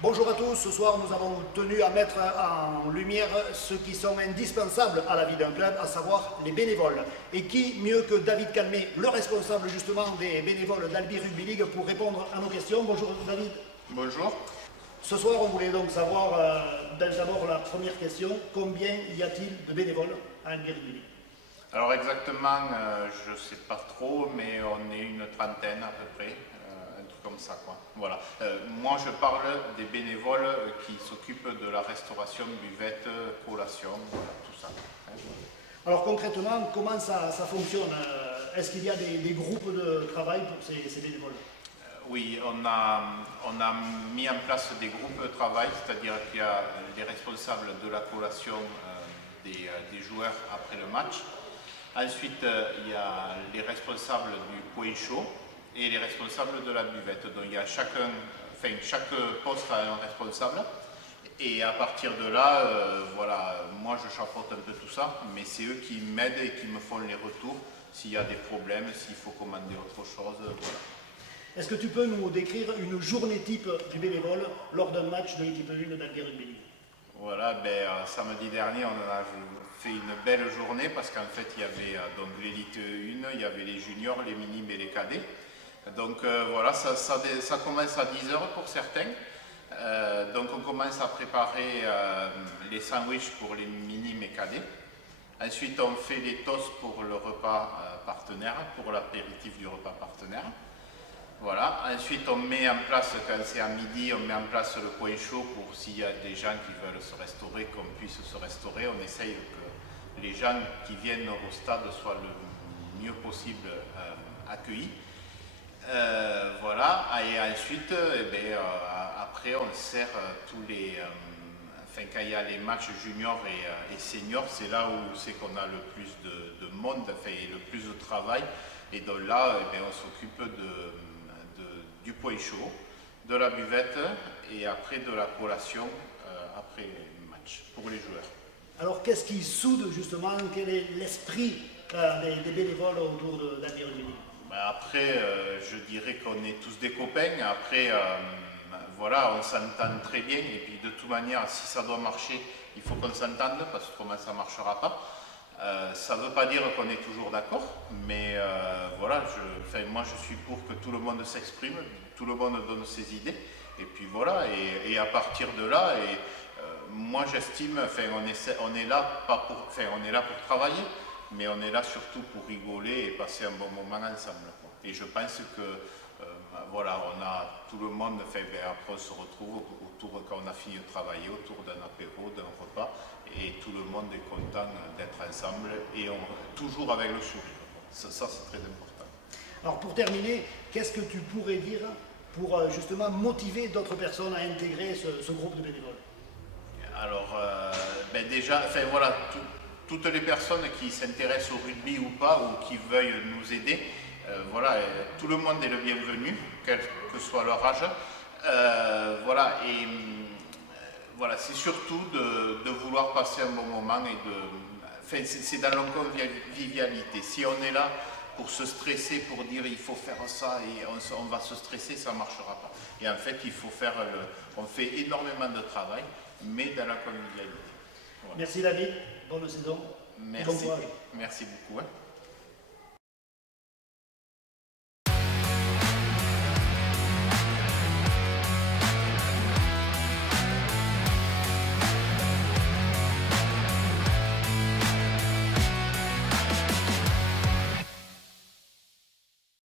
Bonjour à tous, ce soir nous avons tenu à mettre en lumière ceux qui sont indispensables à la vie d'un club, à savoir les bénévoles. Et qui mieux que David Calmet, le responsable justement des bénévoles d'Albi Rugby League, pour répondre à nos questions. Bonjour David. Bonjour. Ce soir on voulait donc savoir, d'abord la première question, combien y a-t-il de bénévoles à Albi Rugby League? Alors exactement, je ne sais pas trop, mais on est une trentaine à peu près, un truc comme ça, quoi. Voilà. Moi je parle des bénévoles qui s'occupent de la restauration, buvette, collation, voilà, tout ça. Alors concrètement, comment ça fonctionne? Est-ce qu'il y a des groupes de travail pour ces bénévoles? Oui, on a mis en place des groupes de travail, c'est-à-dire qu'il y a les responsables de la collation des joueurs après le match. Ensuite, il y a les responsables du point chaud et les responsables de la buvette. Donc il y a chaque poste a un responsable. Et à partir de là, voilà, moi je chapeaute un peu tout ça, mais c'est eux qui m'aident et qui me font les retours s'il y a des problèmes, s'il faut commander autre chose. Voilà. Est-ce que tu peux nous décrire une journée type du bénévole lors d'un match de l'équipe 1 d'Albi Rugby League? Voilà, samedi dernier, on a fait une belle journée parce qu'en fait, il y avait donc l'élite 1, il y avait les juniors, les minimes et les cadets. Donc voilà, ça commence à 10 h pour certains. Donc on commence à préparer les sandwichs pour les minimes et cadets. Ensuite, on fait les toasts pour le repas partenaire, pour l'apéritif du repas partenaire. Voilà. Ensuite, on met en place, quand c'est à midi, on met en place le point chaud pour s'il y a des gens qui veulent se restaurer, qu'on puisse se restaurer. On essaye que les gens qui viennent au stade soient le mieux possible accueillis. Voilà. Et ensuite, après, on sert tous les... quand il y a les matchs juniors et seniors, c'est là où c'est qu'on a le plus de monde, et le plus de travail. Et donc là, on s'occupe du point chaud, de la buvette et après de la collation après le match pour les joueurs. Alors qu'est-ce qui soude justement, quel est l'esprit des bénévoles autour d'Albi Rugby League? Après, je dirais qu'on est tous des copains. Après, voilà, on s'entend très bien et puis de toute manière, si ça doit marcher, il faut qu'on s'entende parce que autrement ça ne marchera pas. Ça ne veut pas dire qu'on est toujours d'accord, mais voilà, moi je suis pour que tout le monde s'exprime, tout le monde donne ses idées, et puis voilà, et à partir de là, moi j'estime, on est là pour travailler, mais on est là surtout pour rigoler et passer un bon moment ensemble, quoi. Et je pense que voilà, on a tout le monde, après on se retrouve autour, quand on a fini de travailler, autour d'un apéro, d'un repas, et tout le monde est content d'être ensemble, et toujours avec le sourire. Ça c'est très important. Alors pour terminer, qu'est-ce que tu pourrais dire pour justement motiver d'autres personnes à intégrer ce groupe de bénévoles? Alors, déjà, voilà, toutes les personnes qui s'intéressent au rugby ou pas, ou qui veuillent nous aider, voilà, tout le monde est le bienvenu, quel que soit leur âge. Voilà, et voilà, c'est surtout de vouloir passer un bon moment et c'est dans la convivialité. Si on est là pour se stresser, pour dire il faut faire ça et on va se stresser, ça ne marchera pas. Et en fait, il faut on fait énormément de travail, mais dans la convivialité. Voilà. Merci David, bonne saison. Merci, Bon courage. merci beaucoup.